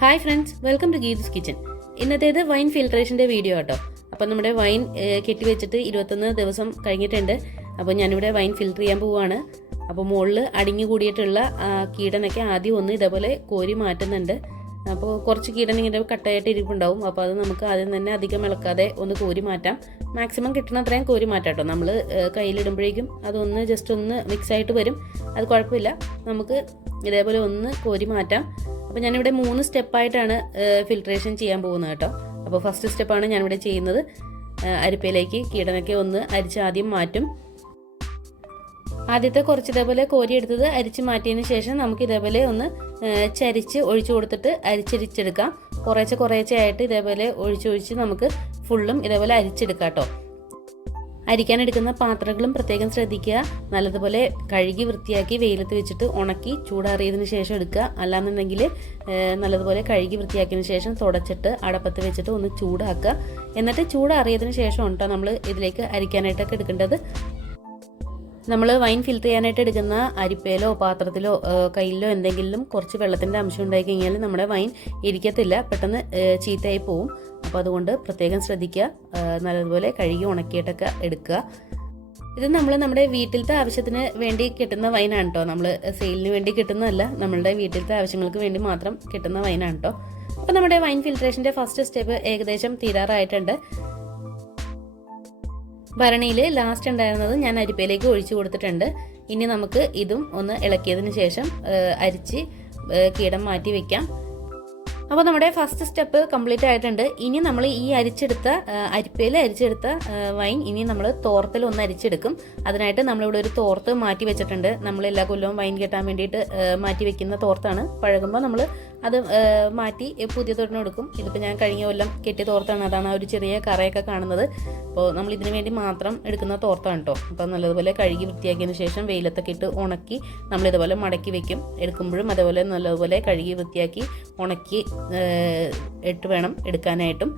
Hi friends, welcome to Geeth's kitchen. ഇന്നത്തേത് wine ഫിൽട്രേഷൻ്റെ video കേട്ടോ. അപ്പോൾ നമ്മുടെ വൈൻ കെട്ടി വെച്ചിട്ട് 21 ദിവസം കഴിഞ്ഞിട്ടുണ്ട്. അപ്പോൾ ഞാനിവിടെ വൈൻ ഫിൽറ്റർ ചെയ്യാൻ പോവുകയാണ്. അപ്പോൾ മുകളിൽ അടിഞ്ഞു കൂടിയിട്ടുള്ള കീടനൊക്കെ ആദ്യം ഒന്ന് ഇതേപോലെ കോരി മാറ്റുന്നുണ്ട്. അപ്പോൾ കുറച്ച് കീടൻ ഇങ്ങനെ കട്ടയായിട്ട് ഇരിപ്പുണ്ടാവും. അപ്പോൾ അത് നമുക്ക് ആദ്യം തന്നെ അധികം ഇളക്കാതെ ഒന്ന് കോരി മാറ്റാം. മാക്സിമം കിട്ടണ അത്രയും കോരി മാറ്റാം കേട്ടോ. നമ്മൾ കയ്യിലിടുമ്പോഴേക്കും അതൊന്ന് ജസ്റ്റ് ഒന്ന് മിക്സായിട്ട് വരും. അത് കുഴപ്പമില്ല, നമുക്ക് ഇതേപോലെ ഒന്ന് കോരി മാറ്റാം. അപ്പോൾ ഞാനിവിടെ 3 സ്റ്റെപ്പായിട്ടാണ് ഫിൽട്രേഷൻ ചെയ്യാൻ പോകുന്നത് കേട്ടോ. അപ്പോൾ ഫസ്റ്റ് സ്റ്റെപ്പാണ് ഞാനിവിടെ ചെയ്യുന്നത്. അരിപ്പയിലേക്ക് കീടനൊക്കെ ഒന്ന് അരിച്ച് ആദ്യം മാറ്റും. ആദ്യത്തെ കുറച്ച് ഇതേപോലെ കോരിയെടുത്തത് അരിച്ച് മാറ്റിയതിന് ശേഷം നമുക്ക് ഇതേപോലെ ഒന്ന് ചരിച്ച് ഒഴിച്ചു കൊടുത്തിട്ട് അരിച്ചരിച്ചെടുക്കാം. കുറേശ്ശെ ആയിട്ട് ഇതേപോലെ ഒഴിച്ചൊഴിച്ച് നമുക്ക് ഫുള്ളും ഇതേപോലെ അരിച്ചെടുക്കാം കേട്ടോ. അരിക്കാനെടുക്കുന്ന പാത്രങ്ങളും പ്രത്യേകം ശ്രദ്ധിക്കുക. നല്ലതുപോലെ കഴുകി വൃത്തിയാക്കി വെയിലത്ത് വെച്ചിട്ട് ഉണക്കി ചൂടാറിയതിന് ശേഷം എടുക്കുക. അല്ലാന്നുണ്ടെങ്കിൽ നല്ലതുപോലെ കഴുകി വൃത്തിയാക്കിയതിന് ശേഷം തുടച്ചിട്ട് അടപ്പത്ത് വെച്ചിട്ട് ഒന്ന് ചൂടാക്കുക. എന്നിട്ട് ചൂടാറിയതിന് ശേഷം ഉണ്ടോ നമ്മൾ ഇതിലേക്ക് അരിക്കാനായിട്ടൊക്കെ എടുക്കേണ്ടത്. നമ്മൾ വൈൻ ഫിൽറ്റർ ചെയ്യാനായിട്ട് എടുക്കുന്ന അരിപ്പയിലോ പാത്രത്തിലോ കയ്യിലോ എന്തെങ്കിലും കുറച്ച് വെള്ളത്തിൻ്റെ അംശം ഉണ്ടായി കഴിഞ്ഞാൽ നമ്മുടെ വൈൻ ഇരിക്കത്തില്ല, പെട്ടെന്ന് ചീത്തയായി പോവും. അപ്പോൾ അതുകൊണ്ട് പ്രത്യേകം ശ്രദ്ധിക്കുക. നല്ലതുപോലെ കഴുകി ഉണക്കിയിട്ടൊക്കെ എടുക്കുക. ഇത് നമ്മൾ നമ്മുടെ വീട്ടിലത്തെ ആവശ്യത്തിന് വേണ്ടി കിട്ടുന്ന വൈനാണ് കേട്ടോ. നമ്മൾ സെയിലിന് വേണ്ടി കിട്ടുന്നതല്ല, നമ്മളുടെ വീട്ടിലത്തെ ആവശ്യങ്ങൾക്ക് വേണ്ടി മാത്രം കിട്ടുന്ന വൈനാണ് കേട്ടോ. അപ്പോൾ നമ്മുടെ വൈൻ ഫിൽട്രേഷൻ്റെ ഫസ്റ്റ് സ്റ്റെപ്പ് ഏകദേശം തീരാറായിട്ടുണ്ട്. ഭരണിയിൽ ലാസ്റ്റ് ഉണ്ടായിരുന്നത് ഞാൻ അരിപ്പയിലേക്ക് ഒഴിച്ചു കൊടുത്തിട്ടുണ്ട്. ഇനി നമുക്ക് ഇതും ഒന്ന് ഇളക്കിയതിന് ശേഷം അരിച്ച് കീടം മാറ്റി വെക്കാം. അപ്പോൾ നമ്മുടെ ഫസ്റ്റ് സ്റ്റെപ്പ് കംപ്ലീറ്റ് ആയിട്ടുണ്ട്. ഇനി നമ്മൾ ഈ അരിപ്പയിൽ അരിച്ചെടുത്ത വൈൻ ഇനി നമ്മൾ തോർത്തിൽ ഒന്ന് അരിച്ചെടുക്കും. അതിനായിട്ട് നമ്മളിവിടെ ഒരു തോർത്ത് മാറ്റി വെച്ചിട്ടുണ്ട്. നമ്മൾ എല്ലാ കൊല്ലവും വൈൻ കെട്ടാൻ വേണ്ടിയിട്ട് മാറ്റി വെക്കുന്ന തോർത്താണ്. പഴകുമ്പോൾ നമ്മൾ അത് മാറ്റി പുതിയ തോരന് എടുക്കും. ഇതിപ്പോൾ ഞാൻ കഴിഞ്ഞ കൊല്ലം കെട്ടിയ തോർത്താണ്, അതാണ് ഒരു ചെറിയ കറയൊക്കെ കാണുന്നത്. അപ്പോൾ നമ്മൾ ഇതിനു വേണ്ടി മാത്രം എടുക്കുന്ന തോർത്താണ് കേട്ടോ. അപ്പോൾ നല്ലതുപോലെ കഴുകി വൃത്തിയാക്കിയതിന് ശേഷം വെയിലത്തൊക്കെ ഇട്ട് ഉണക്കി നമ്മളിതുപോലെ മടക്കി വെക്കും. എടുക്കുമ്പോഴും അതേപോലെ നല്ലതുപോലെ കഴുകി വൃത്തിയാക്കി ഉണക്കി ഇട്ട് വേണം എടുക്കാനായിട്ടും.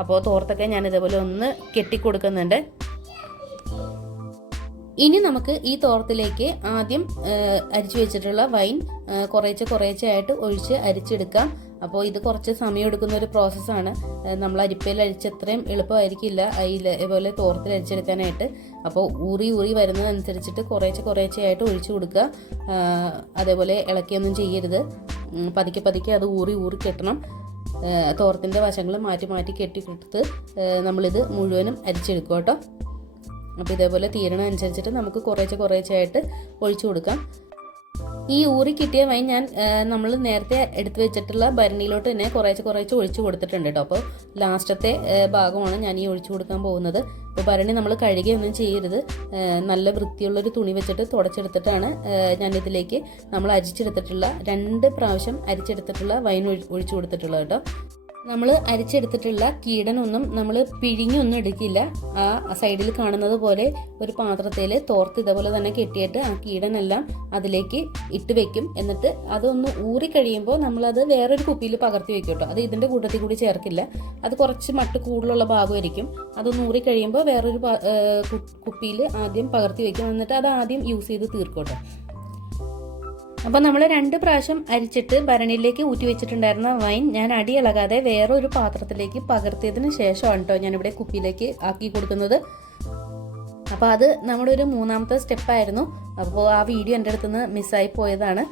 അപ്പോൾ തോർത്തൊക്കെ ഞാൻ ഇതേപോലെ ഒന്ന് കെട്ടിക്കൊടുക്കുന്നുണ്ട്. ഇനി നമുക്ക് ഈ തോർത്തിലേക്ക് ആദ്യം അരിച്ചു വെച്ചിട്ടുള്ള വൈൻ കുറേശ്ശെ ആയിട്ട് ഒഴിച്ച് അരിച്ചെടുക്കാം. അപ്പോൾ ഇത് കുറച്ച് സമയം എടുക്കുന്ന ഒരു പ്രോസസ്സാണ്. നമ്മൾ അരിപ്പയിൽ അരിച്ചത്രയും എളുപ്പമായിരിക്കില്ല ഇതുപോലെ തോർത്തിൽ അരിച്ചെടുക്കാനായിട്ട്. അപ്പോൾ ഊറി വരുന്നതനുസരിച്ചിട്ട് കുറേശ്ശെ ആയിട്ട് ഒഴിച്ചു കൊടുക്കുക. അതേപോലെ ഇളക്കിയൊന്നും ചെയ്യരുത്. പതുക്കെ അത് ഊറി കെട്ടണം. തോർത്തിൻ്റെ വശങ്ങൾ മാറ്റി കെട്ടിക്കൊടുത്ത് നമ്മളിത് മുഴുവനും അരിച്ചെടുക്കും കേട്ടോ. അപ്പോൾ ഇതേപോലെ തീരണ അനുസരിച്ചിട്ട് നമുക്ക് കുറേശ്ശെ ആയിട്ട് ഒഴിച്ചു കൊടുക്കാം. ഈ ഊറി കിട്ടിയ വൈൻ ഞാൻ നമ്മൾ നേരത്തെ എടുത്തു വെച്ചിട്ടുള്ള ഭരണിയിലോട്ട് തന്നെ കുറേശ്ശെ ഒഴിച്ചു കൊടുത്തിട്ടുണ്ട് കേട്ടോ. അപ്പോൾ ലാസ്റ്റത്തെ ഭാഗമാണ് ഞാൻ ഈ ഒഴിച്ചു കൊടുക്കാൻ പോകുന്നത്. അപ്പോൾ ഭരണി നമ്മൾ കഴുകിയൊന്നും ചെയ്യരുത്. നല്ല വൃത്തിയുള്ളൊരു തുണി വെച്ചിട്ട് തുടച്ചെടുത്തിട്ടാണ് ഞാനിതിലേക്ക് നമ്മൾ അരിച്ചെടുത്തിട്ടുള്ള 2 പ്രാവശ്യം അരിച്ചെടുത്തിട്ടുള്ള വൈൻ ഒഴിച്ചു കൊടുത്തിട്ടുള്ളത് കേട്ടോ. നമ്മൾ അരിച്ചെടുത്തിട്ടുള്ള കീടനൊന്നും നമ്മൾ പിഴിഞ്ഞൊന്നും എടുക്കില്ല. ആ സൈഡിൽ കാണുന്നത് പോലെ ഒരു പാത്രത്തിൽ തോർത്ത് ഇതേപോലെ തന്നെ കെട്ടിയിട്ട് ആ കീടനെല്ലാം അതിലേക്ക് ഇട്ട് വെക്കും. എന്നിട്ട് അതൊന്ന് ഊറി കഴിയുമ്പോൾ നമ്മളത് വേറൊരു കുപ്പിയിൽ പകർത്തി വെക്കും കേട്ടോ. അത് ഇതിൻ്റെ കൂട്ടത്തിൽ കൂടി ചേർക്കില്ല. അത് കുറച്ച് മട്ട് കൂടുതലുള്ള ഭാഗമായിരിക്കും. അതൊന്ന് ഊറി കഴിയുമ്പോൾ വേറൊരു കുപ്പിയിൽ ആദ്യം പകർത്തി വെക്കും. എന്നിട്ട് അത് ആദ്യം യൂസ് ചെയ്ത് തീർക്കും കേട്ടോ. അപ്പോൾ നമ്മൾ 2 പ്രാവശ്യം അരിച്ചിട്ട് ഭരണിയിലേക്ക് ഊറ്റി വെച്ചിട്ടുണ്ടായിരുന്ന വൈൻ ഞാൻ അടി ഇളകാതെ വേറൊരു പാത്രത്തിലേക്ക് പകർത്തിയതിന് ശേഷമാണ് കേട്ടോ ഞാനിവിടെ കുപ്പിയിലേക്ക് ആക്കി കൊടുക്കുന്നത്. അപ്പോൾ അത് നമ്മുടെ ഒരു 3ാമത്തെ സ്റ്റെപ്പായിരുന്നു. അപ്പോൾ ആ വീഡിയോ എൻ്റെ അടുത്തുനിന്ന് മിസ്സായി പോയതാണ്.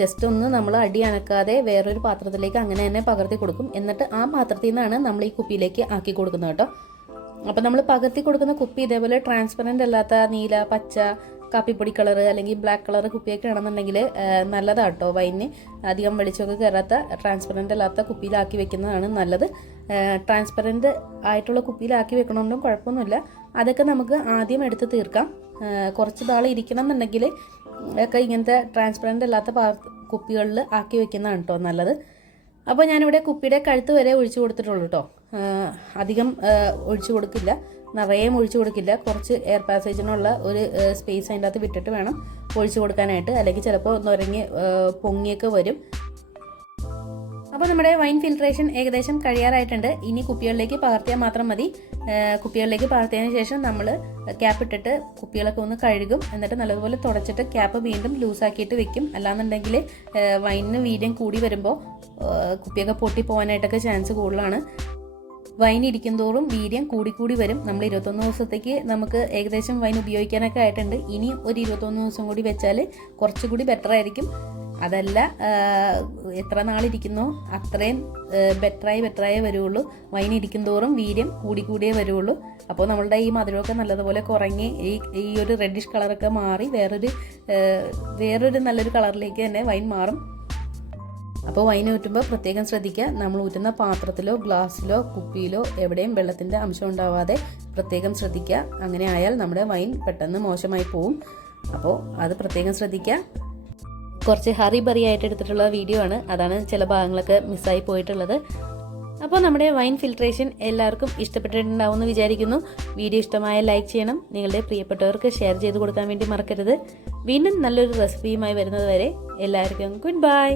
ജസ്റ്റ് ഒന്ന് നമ്മൾ അടി അനക്കാതെ വേറൊരു പാത്രത്തിലേക്ക് അങ്ങനെ തന്നെ പകർത്തി കൊടുക്കും. എന്നിട്ട് ആ പാത്രത്തിൽ നിന്നാണ് നമ്മൾ ഈ കുപ്പിയിലേക്ക് ആക്കി കൊടുക്കുന്നത് കേട്ടോ. അപ്പോൾ നമ്മൾ പകർത്തി കൊടുക്കുന്ന കുപ്പി ഇതേപോലെ ട്രാൻസ്പെറൻ്റ് അല്ലാത്ത നീല, പച്ച, കാപ്പിപ്പൊടി കളറ് അല്ലെങ്കിൽ ബ്ലാക്ക് കളർ കുപ്പിയൊക്കെ ആണെന്നുണ്ടെങ്കിൽ നല്ലതാണ് കേട്ടോ. വൈന് അധികം വെളിച്ചമൊക്കെ കയറാത്ത ട്രാൻസ്പെറൻ്റ് അല്ലാത്ത കുപ്പിയിലാക്കി വെക്കുന്നതാണ് നല്ലത്. ട്രാൻസ്പെറൻ്റ് ആയിട്ടുള്ള കുപ്പിയിലാക്കി വെക്കണമെന്നും കുഴപ്പമൊന്നുമില്ല. അതൊക്കെ നമുക്ക് ആദ്യം എടുത്ത് തീർക്കാം. കുറച്ച് നാൾ ഇരിക്കണം എന്നുണ്ടെങ്കിൽ ഒക്കെ ഇങ്ങനത്തെ ട്രാൻസ്പെറൻ്റ് അല്ലാത്ത കുപ്പികളിൽ ആക്കി വെക്കുന്നതാണ് കേട്ടോ നല്ലത്. അപ്പോൾ ഞാനിവിടെ കുപ്പിയുടെ കഴുത്ത് വരെ ഒഴിച്ചു കൊടുത്തിട്ടുള്ളൂ കേട്ടോ. അധികം ഒഴിച്ചു കൊടുക്കില്ല, നിറയേം ഒഴിച്ചു കൊടുക്കില്ല. കുറച്ച് എയർ പാസേജിനുള്ള ഒരു സ്പേസ് അതിൻ്റെ അകത്ത് വിട്ടിട്ട് വേണം ഒഴിച്ചു കൊടുക്കാനായിട്ട്. അല്ലെങ്കിൽ ചിലപ്പോൾ പൊങ്ങിയൊക്കെ വരും. അപ്പോൾ അപ്പോൾ നമ്മുടെ വൈൻ ഫിൽട്രേഷൻ ഏകദേശം കഴിയാറായിട്ടുണ്ട്. ഇനി കുപ്പികളിലേക്ക് പകർത്തിയാൽ മാത്രം മതി. കുപ്പികളിലേക്ക് പകർത്തിയതിന് ശേഷം നമ്മൾ ക്യാപ്പ് ഇട്ടിട്ട് കുപ്പികളൊക്കെ ഒന്ന് കഴുകും. എന്നിട്ട് നല്ലതുപോലെ തുടച്ചിട്ട് ക്യാപ്പ് വീണ്ടും ലൂസാക്കിയിട്ട് വെക്കും. അല്ലാന്നുണ്ടെങ്കിൽ വൈനിന് വീര്യം കൂടി വരുമ്പോൾ കുപ്പിയൊക്കെ പൊട്ടി പോകാനായിട്ടൊക്കെ ചാൻസ് കൂടുതലാണ്. വൈൻ ഇരിക്കും തോറും വീര്യം കൂടി വരും. നമ്മൾ 21 ദിവസത്തേക്ക് നമുക്ക് ഏകദേശം വൈൻ ഉപയോഗിക്കാനൊക്കെ ആയിട്ടുണ്ട്. ഇനി ഒരു 21 ദിവസം കൂടി വെച്ചാൽ കുറച്ചുകൂടി ബെറ്റർ ആയിരിക്കും. അതല്ല, എത്ര നാളിരിക്കുന്നോ അത്രയും ബെറ്ററായി വരുള്ളൂ. വൈൻ ഇരിക്കും തോറും വീര്യം കൂടിയേ വരുള്ളൂ. അപ്പോൾ നമ്മളുടെ ഈ മധുരമൊക്കെ നല്ലതുപോലെ കുറഞ്ഞ് ഈ ഒരു റെഡിഷ് കളറൊക്കെ മാറി വേറൊരു നല്ലൊരു കളറിലേക്ക് തന്നെ വൈൻ മാറും. അപ്പോൾ വൈൻ ഊറ്റുമ്പോൾ പ്രത്യേകം ശ്രദ്ധിക്കുക. നമ്മൾ ഊറ്റുന്ന പാത്രത്തിലോ ഗ്ലാസ്സിലോ കുപ്പിയിലോ എവിടെയും വെള്ളത്തിൻ്റെ അംശം ഉണ്ടാവാതെ പ്രത്യേകം ശ്രദ്ധിക്കുക. അങ്ങനെ ആയാൽ നമ്മുടെ വൈൻ പെട്ടെന്ന് മോശമായി പോവും. അപ്പോൾ അത് പ്രത്യേകം ശ്രദ്ധിക്കുക. കുറച്ച് ഹറി ആയിട്ട് എടുത്തിട്ടുള്ള വീഡിയോ ആണ്, അതാണ് ചില ഭാഗങ്ങളൊക്കെ മിസ്സായി പോയിട്ടുള്ളത്. അപ്പോൾ നമ്മുടെ വൈൻ ഫിൽട്രേഷൻ എല്ലാവർക്കും ഇഷ്ടപ്പെട്ടിട്ടുണ്ടാവും എന്ന് വിചാരിക്കുന്നു. വീഡിയോ ഇഷ്ടമായ ലൈക്ക് ചെയ്യണം. നിങ്ങളുടെ പ്രിയപ്പെട്ടവർക്ക് ഷെയർ ചെയ്ത് കൊടുക്കാൻ വേണ്ടി മറക്കരുത്. വീണ്ടും നല്ലൊരു റെസിപ്പിയുമായി വരുന്നത് വരെ എല്ലാവർക്കും ഗുഡ് ബൈ.